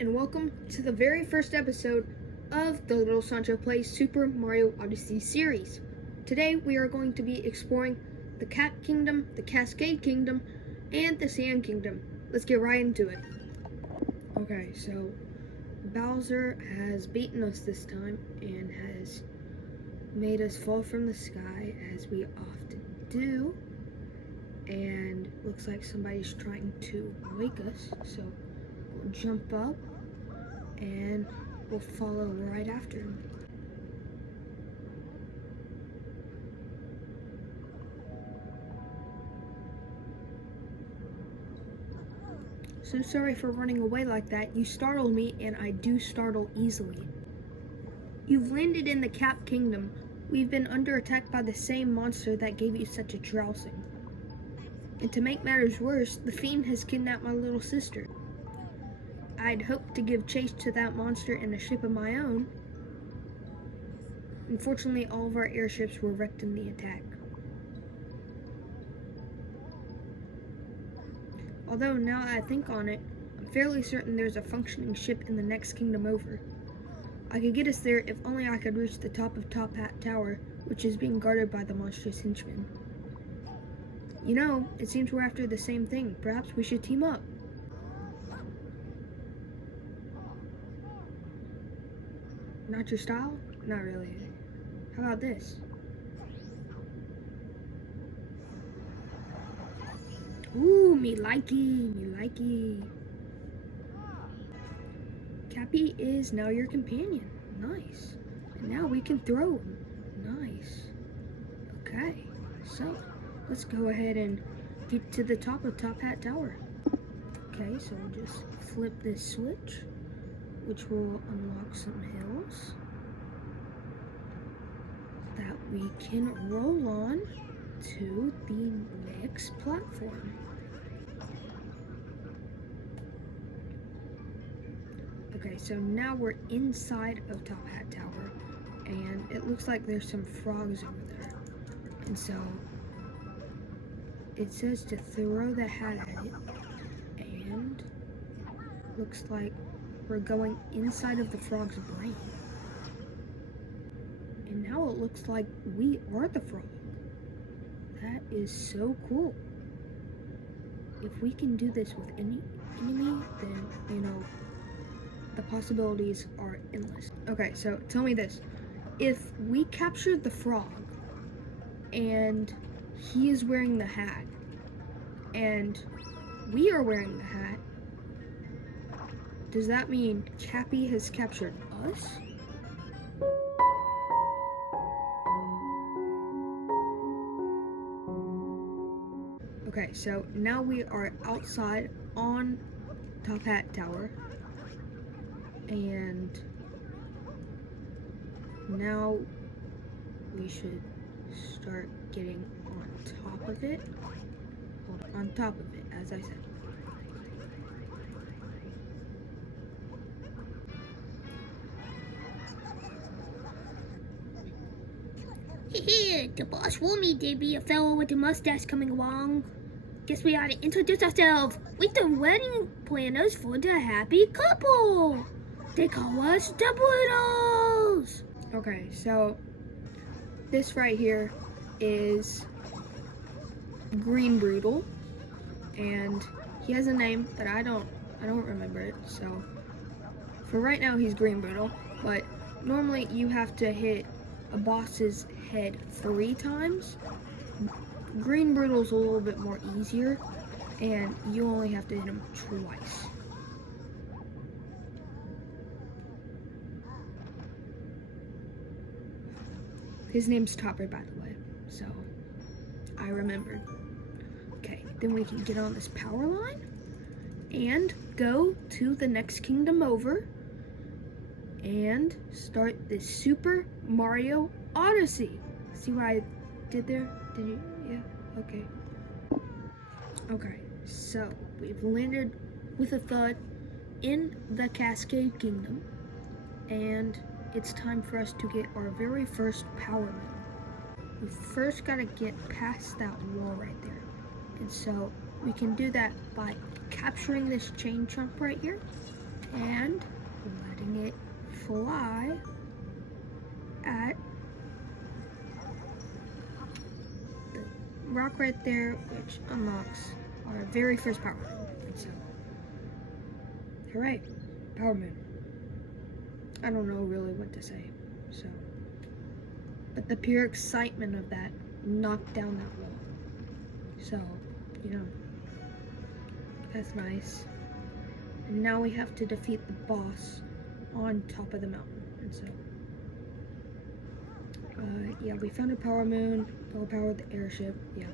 and welcome to the very first episode of the Little Sancho Plays Super Mario Odyssey series. Today we are going to be exploring the Cat Kingdom, the Cascade Kingdom, and the Sand Kingdom. Let's get right into it. Okay, so Bowser has beaten us this time and has made us fall from the sky, as we often do. And looks like somebody's trying to wake us, so we'll jump up and we'll follow right after him. So sorry for running away like that. You startled me, and I do startle easily. You've landed in the Cap Kingdom. We've been under attack by the same monster that gave you such a trouncing. And to make matters worse, the fiend has kidnapped my little sister. I'd hoped to give chase to that monster in a ship of my own. Unfortunately, all of our airships were wrecked in the attack. Although, now that I think on it, I'm fairly certain there's a functioning ship in the next kingdom over. I could get us there if only I could reach the top of Top Hat Tower, which is being guarded by the monstrous henchmen. You know, it seems we're after the same thing. Perhaps we should team up. Not your style? Not really. How about this? Ooh, me likey, me likey. Cappy is now your companion. Nice. And now we can throw him. Nice. Okay, so let's go ahead and get to the top of Top Hat Tower. Okay, so we'll just flip this switch, which will unlock some hills that we can roll on to the next platform. Okay, so now we're inside of Top Hat Tower, and it looks like there's some frogs over there. And so it says to throw the hat at it, and looks like we're going inside of the frog's brain. And now it looks like we are the frog. That is so cool. If we can do this with any enemy, then, you know, the possibilities are endless. Okay, so tell me this. If we captured the frog, and he is wearing the hat, and we are wearing the hat, does that mean Cappy has captured us? Okay, so now we are outside on Top Hat Tower, and now we should start getting on top of it. On top of it, as I said. Hey, the boss warned me there'd be a fellow with a mustache coming along. Guess we ought to introduce ourselves. We're the wedding planners for the happy couple. They call us the Brittlers. Okay, so this right here is Green Brittle, and he has a name that I don't remember it. So for right now, he's Green Brittle. But normally you have to hit a boss's head 3 times. Green Brittle's a little bit more easier, and you only have to hit him twice. His name's Topper, by the way, so I remembered. Okay, then we can get on this power line and go to the next kingdom over and start this Super Mario Odyssey. See what I did there? Did you? Yeah, okay. Okay, so we've landed with a thud in the Cascade Kingdom, and it's time for us to get our very first power medal. We first gotta get past that wall right there. And so we can do that by capturing this chain chomp right here. and letting it fly at the rock right there, which unlocks our very first power moon. And so, hooray, power moon. I don't know really what to say, so. But the pure excitement of that knocked down that wall. So, you know, that's nice. And now we have to defeat the boss on top of the mountain. And so, yeah, we found a power moon. That'll power the airship. Yeah.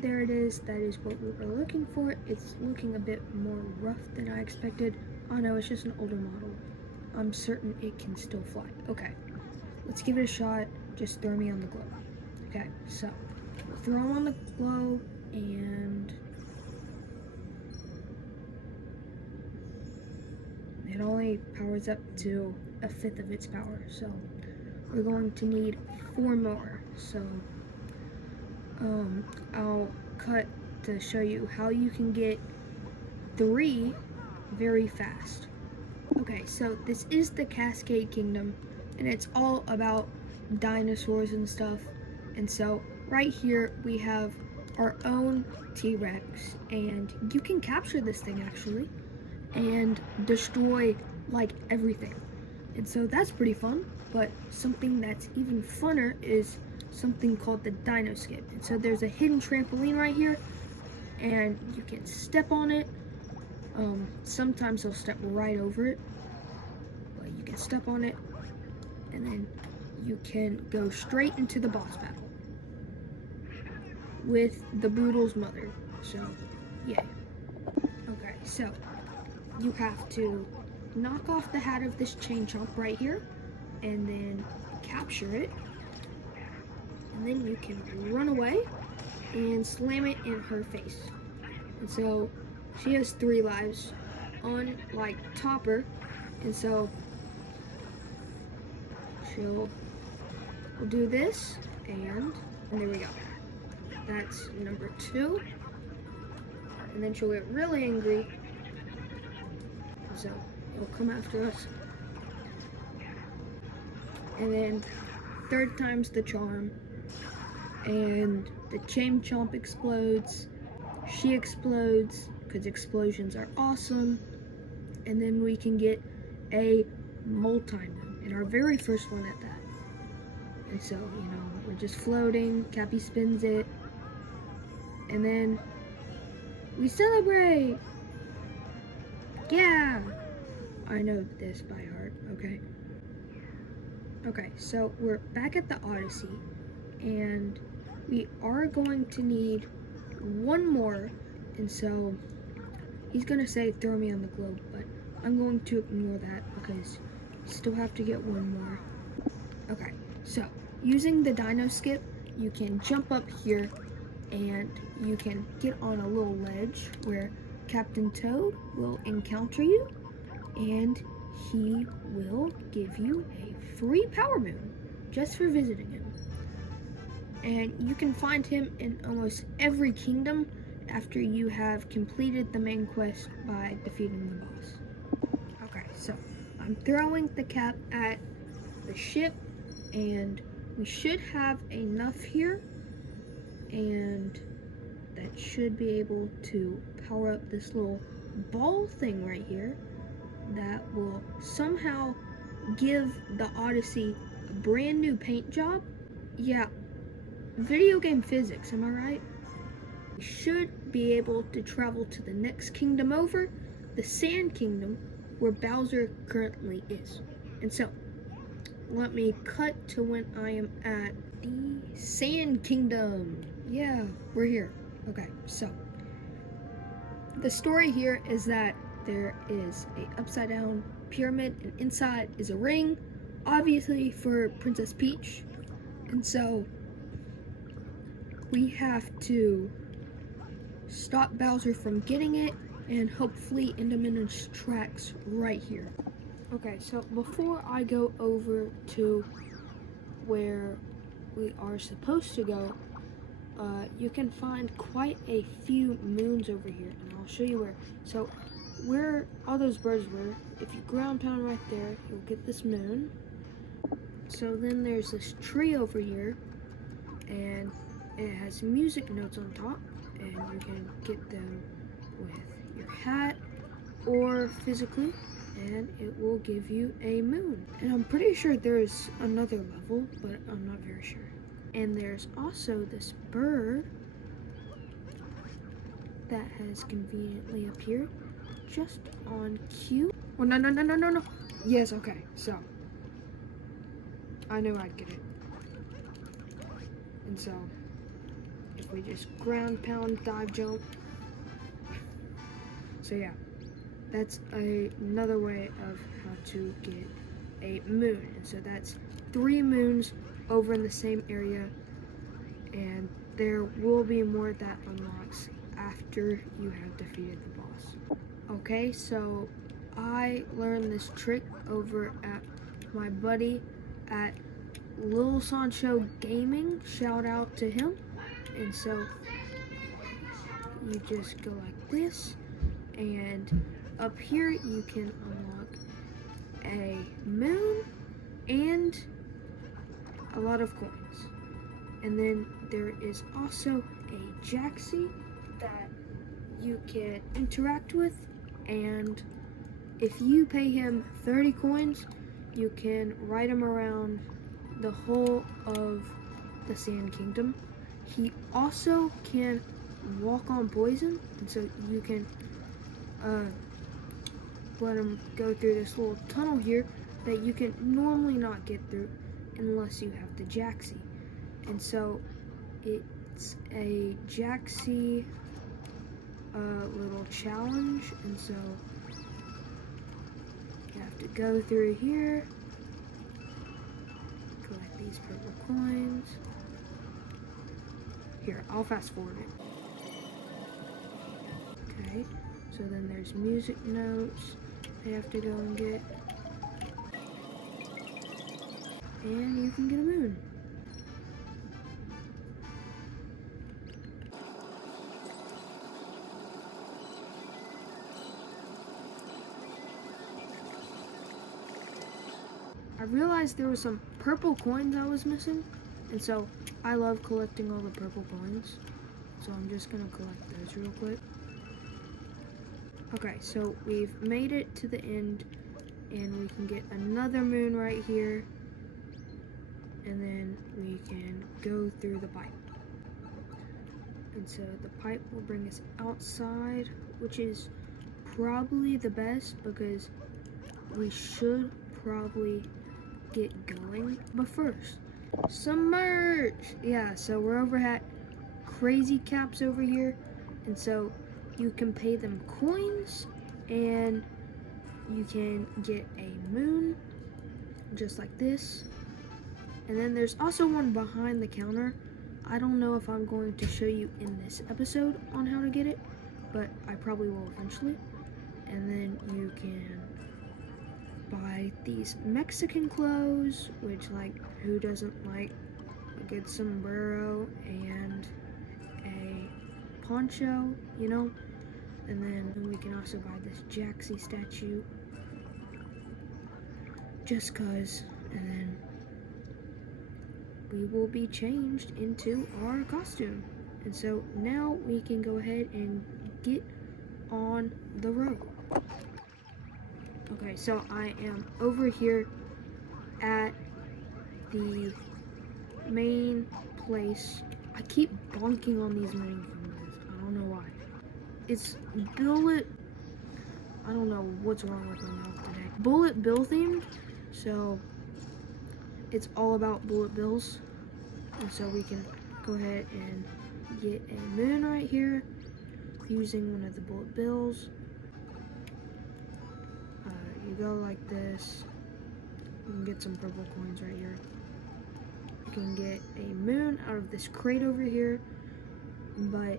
There it is. That is what we were looking for. It's looking a bit more rough than I expected. Oh no, it's just an older model. I'm certain it can still fly. Okay, let's give it a shot. Just throw me on the globe. Okay, so we'll throw him on the globe, and it only powers up to 1/5 of its power. So we're going to need 4 more. So I'll cut to show you how you can get 3 very fast. Okay, so this is the Cascade Kingdom, and it's all about dinosaurs and stuff. And so right here we have our own T-Rex, and you can capture this thing actually and destroy like everything. And so that's pretty fun, but something that's even funner is something called the Dino Skip. And so there's a hidden trampoline right here, and you can step on it. Sometimes they'll step right over it, but you can step on it, and then you can go straight into the boss battle with the Brutal's mother. So, yeah. Okay, so you have to knock off the head of this chain chomp right here, and then capture it, and then you can run away and slam it in her face. And so she has 3 lives, unlike Topper, and so we'll do this, and there we go. That's number 2. And then she'll get really angry, so it'll come after us. And then 3rd time's the charm, and the chain chomp explodes. She explodes, because explosions are awesome. And then we can get a multi-moon, and our very first one at that. And so, you know, we're just floating, Cappy spins it, and then we celebrate! Yeah! I know this by heart, okay? Okay, so we're back at the Odyssey, and we are going to need 1 more, and so he's gonna say throw me on the globe, but I'm going to ignore that because you still have to get 1 more. Okay, so using the Dino Skip, you can jump up here and you can get on a little ledge where Captain Toad will encounter you, and he will give you a free power moon just for visiting him. And you can find him in almost every kingdom after you have completed the main quest by defeating the boss. Okay, so I'm throwing the cap at the ship, and we should have enough here, and that should be able to power up this little ball thing right here that will somehow give the Odyssey a brand new paint job. Yeah, video game physics, am I right? We should be able to travel to the next kingdom over, the Sand Kingdom, where Bowser currently is. And so, let me cut to when I am at the Sand Kingdom. Yeah, we're here. Okay, so the story here is that there is a upside down pyramid, and inside is a ring, obviously for Princess Peach. And so we have to stop Bowser from getting it and hopefully end him in his tracks right here. Okay, so before I go over to where we are supposed to go, you can find quite a few moons over here, and I'll show you where. So where all those birds were, if you ground pound right there, you'll get this moon. So then there's this tree over here, and it has music notes on top, and you can get them with your hat or physically, and it will give you a moon. And I'm pretty sure there's another level, but I'm not very sure. And there's also this bird that has conveniently appeared just on cue. Oh, no. Yes, okay, so I knew I'd get it. And so if we just ground pound, dive jump. So yeah, that's another way of how to get a moon. And so that's 3 moons over in the same area, and there will be more that unlocks after you have defeated the boss. Okay, so I learned this trick over at my buddy at Lil Sancho Gaming. Shout out to him. And so you just go like this, and up here you can unlock a moon and a lot of coins. And then there is also a Jaxie that you can interact with, and if you pay him 30 coins, you can ride him around the whole of the Sand Kingdom. He also can walk on poison, and so you can let him go through this little tunnel here that you can normally not get through unless you have the Jaxie. And so it's a Jaxie little challenge, and so you have to go through here, collect these purple coins. Here, I'll fast forward it. Okay, so then there's music notes they have to go and get, and you can get a moon. I realized there were some purple coins I was missing, and so I love collecting all the purple coins, so I'm just gonna collect those real quick. Okay, so we've made it to the end, and we can get another moon right here, and then we can go through the pipe. And so the pipe will bring us outside, which is probably the best because we should probably get going. But first, some merch! Yeah, so we're over at Crazy Caps over here, and so you can pay them coins and you can get a moon just like this. And then there's also one behind the counter. I don't know if I'm going to show you in this episode on how to get it, but I probably will eventually. And then you can buy these Mexican clothes, which, like, who doesn't like a good sombrero and a poncho, you know? And then we can also buy this Jaxie statue, just cause, and then we will be changed into our costume. And so now we can go ahead and get on the road. Okay, so I am over here at the main place. I keep bonking on these ring fingers. I don't know why. It's bullet. I don't know what's wrong with my mouth today. Bullet bill themed. So it's all about bullet bills. And so we can go ahead and get a moon right here using one of the bullet bills. You go like this. You can get some purple coins right here. You can get a moon out of this crate over here, but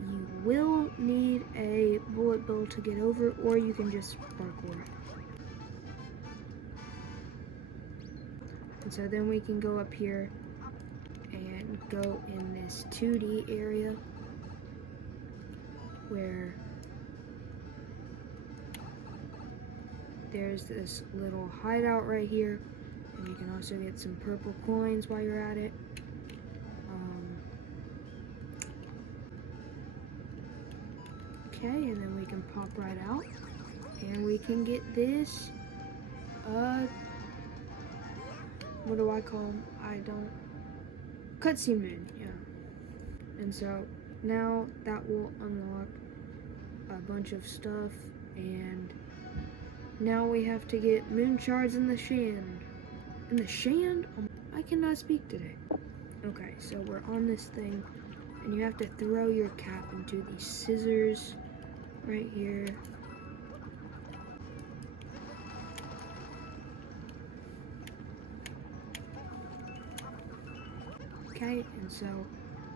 you will need a bullet bill to get over, or you can just parkour. And so then we can go up here and go in this 2D area where there's this little hideout right here, and you can also get some purple coins while you're at it. Okay, and then we can pop right out, and we can get this, what do I call them? Cutscene moon, yeah. And so now that will unlock a bunch of stuff, and now we have to get moon shards in the shand. In the shand? I cannot speak today. Okay, so we're on this thing, and you have to throw your cap into these scissors right here. Okay, and so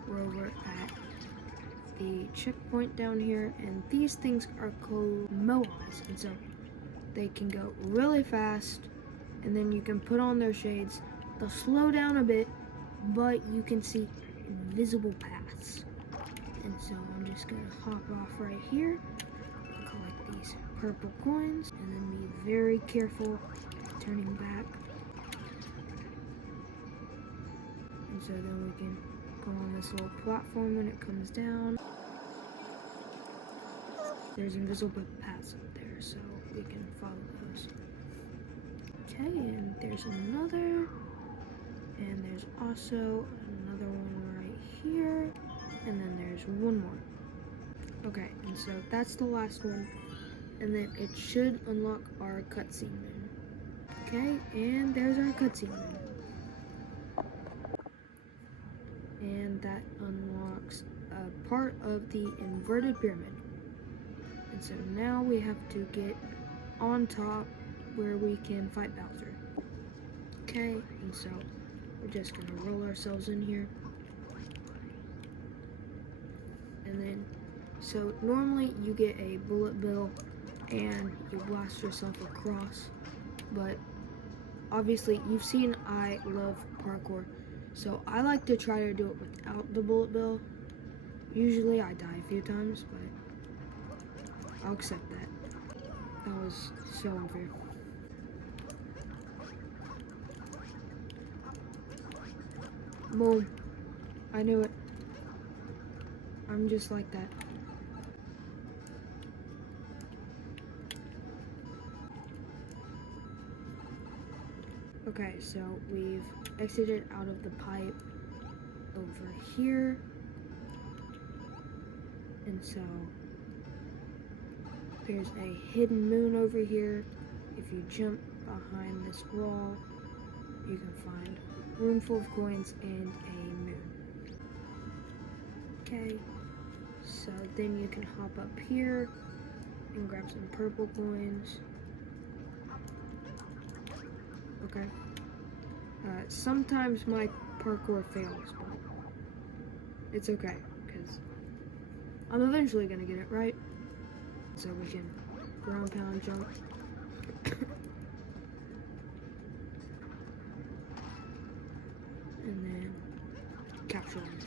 we're over at the checkpoint down here, and these things are called moas, and so they can go really fast, and then you can put on their shades. They'll slow down a bit, but you can see invisible paths. And so I'm just gonna hop off right here, collect these purple coins, and then be very careful turning back. And so then we can go on this little platform when it comes down. There's invisible paths up there, so we can follow those. Okay, and there's another, and there's also another one right here, and then there's one more. Okay, and so that's the last one, and then it should unlock our cutscene moon. Okay, and there's our cutscene moon. And that unlocks a part of the inverted pyramid. And so now we have to get on top where we can fight Bowser. Okay, and so we're just gonna roll ourselves in here. And then, so normally you get a bullet bill and you blast yourself across, but obviously you've seen I love parkour, so I like to try to do it without the bullet bill. Usually I die a few times, but I'll accept that. That was so unfair. Boom. I knew it. I'm just like that. Okay, so we've exited out of the pipe over here. And so there's a hidden moon over here. If you jump behind this wall, you can find a room full of coins and a moon. Okay, so then you can hop up here and grab some purple coins. Okay. Sometimes my parkour fails, but it's okay, because I'm eventually gonna get it right. So we can ground pound jump. And then capture them.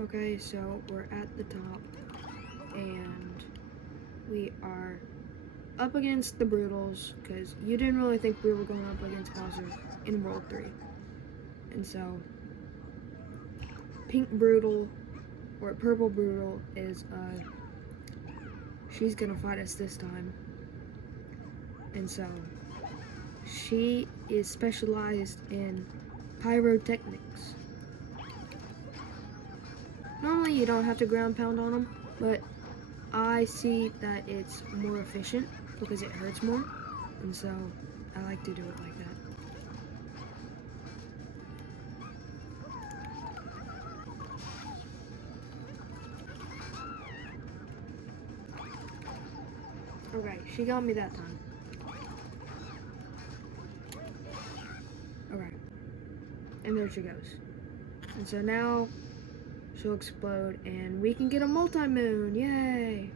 Okay, so we're at the top, and we are up against the Brutals, because you didn't really think we were going up against Bowser in World 3. And so, Pink Brutal, or Purple Brutal, is, she's gonna fight us this time. And so, she is specialized in pyrotechnics. Normally you don't have to ground pound on them, but I see that it's more efficient because it hurts more, and so I like to do it like that. Okay, she got me that time. Okay, and there she goes. And so now she'll explode, and we can get a multi-moon, yay!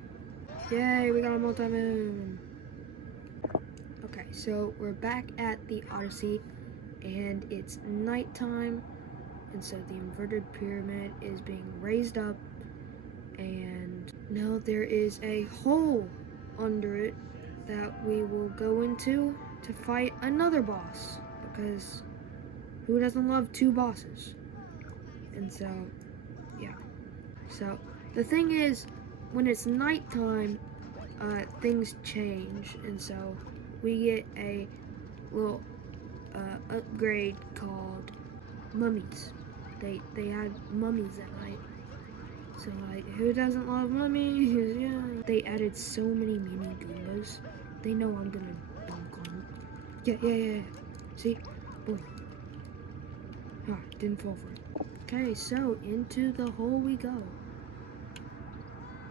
Yay, we got a multi-moon. Okay, so we're back at the Odyssey, and it's nighttime, and so the inverted pyramid is being raised up, and now there is a hole under it that we will go into to fight another boss, because who doesn't love two bosses? And so, yeah. So, the thing is, when it's nighttime, things change, and so we get a little upgrade called mummies. They add mummies at night. So like, who doesn't love mummies? Yeah. They added so many mini Goombas. They know I'm gonna dunk on them. Yeah. See? Boom. Ah, didn't fall for it. Okay, so into the hole we go.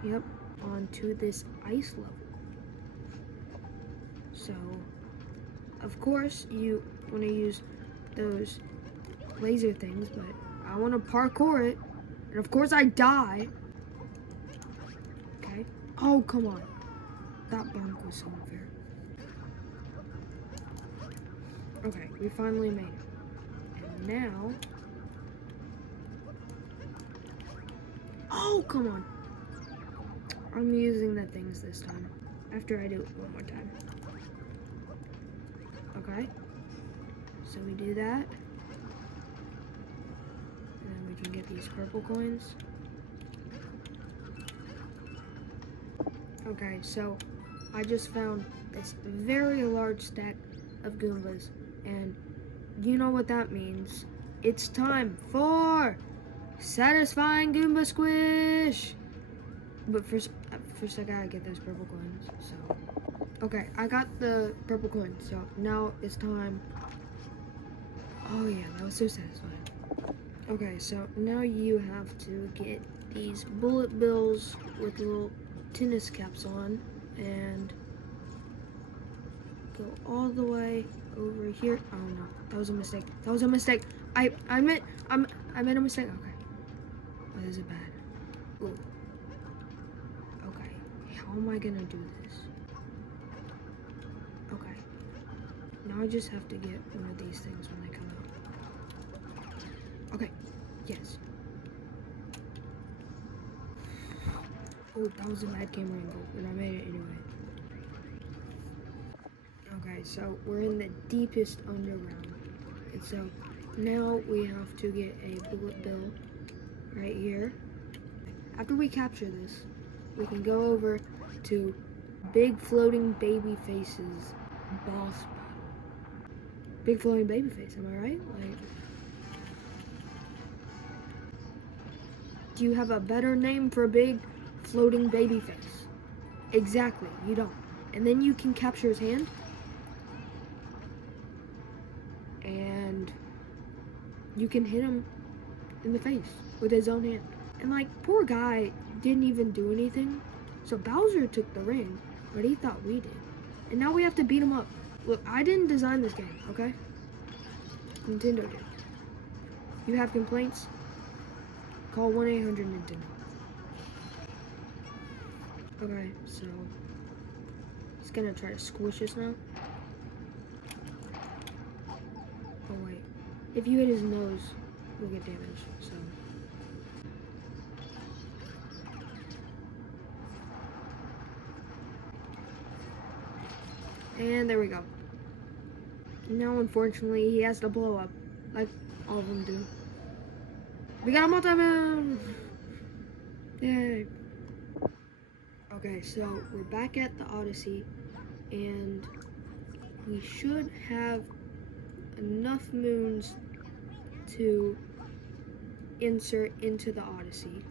Yep, onto this ice level. So, of course, you want to use those laser things, but I want to parkour it, and of course I die. Okay. Oh, come on. That bump was so unfair. Okay, we finally made it. And now... Oh, come on. I'm using the things this time, after I do it one more time. Okay, so we do that, and then we can get these purple coins. Okay, so I just found this very large stack of Goombas, and you know what that means. It's time for satisfying Goomba Squish! But first I gotta get those purple coins, so... Okay, I got the purple coin, so now it's time. Oh yeah, that was so satisfying. Okay, so now you have to get these bullet bills with little tennis caps on and go all the way over here. Oh no, that was a mistake. That was a mistake. I made a mistake. Okay. Oh, this is bad. Ooh. Okay, how am I gonna do this? Okay. Now I just have to get one of these things when they come out. Okay. Yes. Oh, that was a bad camera angle, but I made it anyway. Okay, so we're in the deepest underground. And so now we have to get a bullet bill right here. After we capture this, we can go over to Big Floating Baby Face's boss battle. Big Floating Baby Face, am I right? Like, do you have a better name for Big Floating Baby Face? Exactly, you don't. And then you can capture his hand. And you can hit him in the face with his own hand. And like, poor guy didn't even do anything. So Bowser took the ring, but he thought we did. And now we have to beat him up. Look, I didn't design this game, okay? Nintendo did. You have complaints? Call 1-800-NINTENDO. Okay, so he's gonna try to squish us now. Oh wait, if you hit his nose, you'll get damaged, so. And there we go. Now, unfortunately, he has to blow up, like all of them do. We got a multi-moon! Yay! Okay, so we're back at the Odyssey, and we should have enough moons to insert into the Odyssey.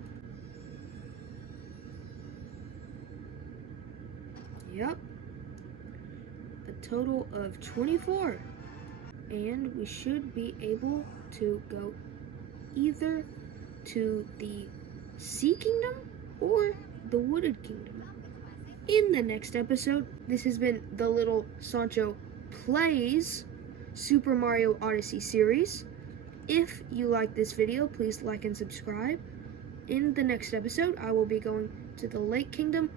Yep. A total of 24. And we should be able to go either to the Sea Kingdom or the Wooded Kingdom. In the next episode, this has been the Little Sancho Plays Super Mario Odyssey series. If you like this video, please like and subscribe. In the next episode, I will be going to the Lake Kingdom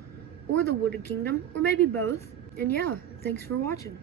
or the Wooded Kingdom, or maybe both. And yeah, thanks for watching.